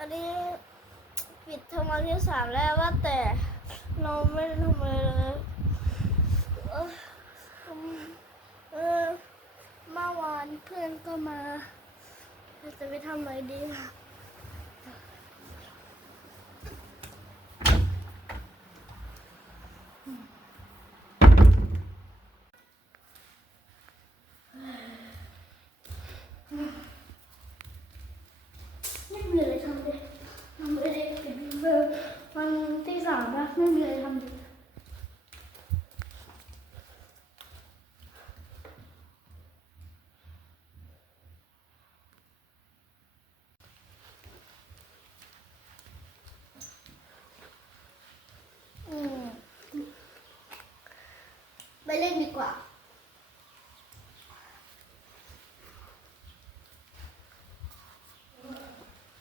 อันนี้ปิดทำงานที่สามแล้วว่าแต่เราไม่ได้ทำอะไรเลยเออเมื่อวานเพื่อนก็มาจะไปทำอะไรดีค่ะ สามนะไม่มีอะไรทำเลย อืมไปเล่นดีกว่า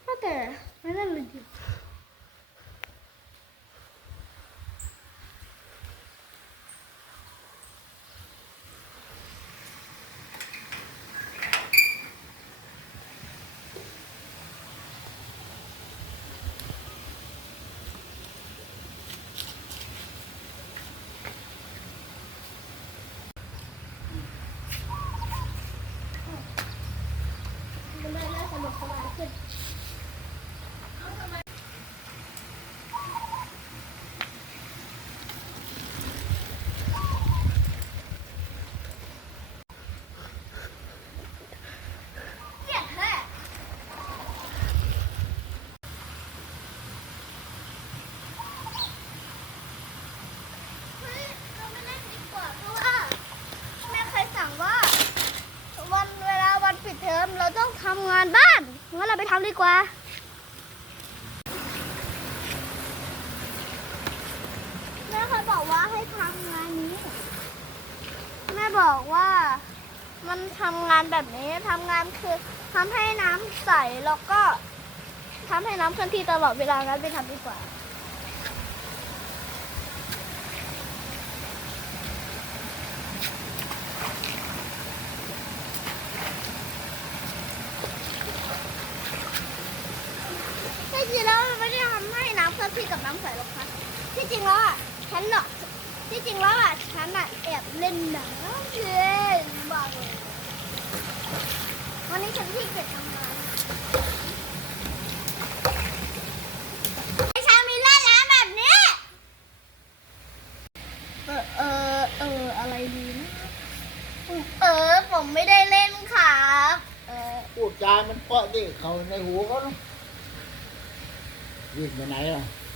ถ้าแต่ไม่เล่นเลยดีมันได้น่าสนุกสนานขึ้น เจ็บแท้เฮ้ยเราไม่เล่นดีกว่าเพราะว่าแม่เคยสั่งว่า วันเวลาวัน ปิดเทอมเราต้องทำงานบ้านงั้นเราไปทำดีกว่า แม่เคยบอกว่าให้ทำงานนี้ แม่บอกว่ามันทำงานแบบนี้ทำงานคือทำให้น้ำใสแล้วก็ทำให้น้ำเคลื่อนที่ตลอดเวลางั้นไปทำดีกว่า ที่จริงแล้วมันไม่ได้ทำให้น้ำเคลื่อนที่กับน้ำใสหรอกค่ะที่จริงแล้วอะฉันเนาะที่จริงแล้วอะฉันอะแอบเล่นน้ำเล่นบ้างเลยวันนี้ฉันที่เกียจทำงานไอ้ฉันมีเล่นน้ำแบบนี้ เออเออเอออะไรดีนะเออผมไม่ได้เล่นครับ เออ พูดจามันเพราะดิเขาในหูเขาเนอะ วิ่งไปไหนอะเ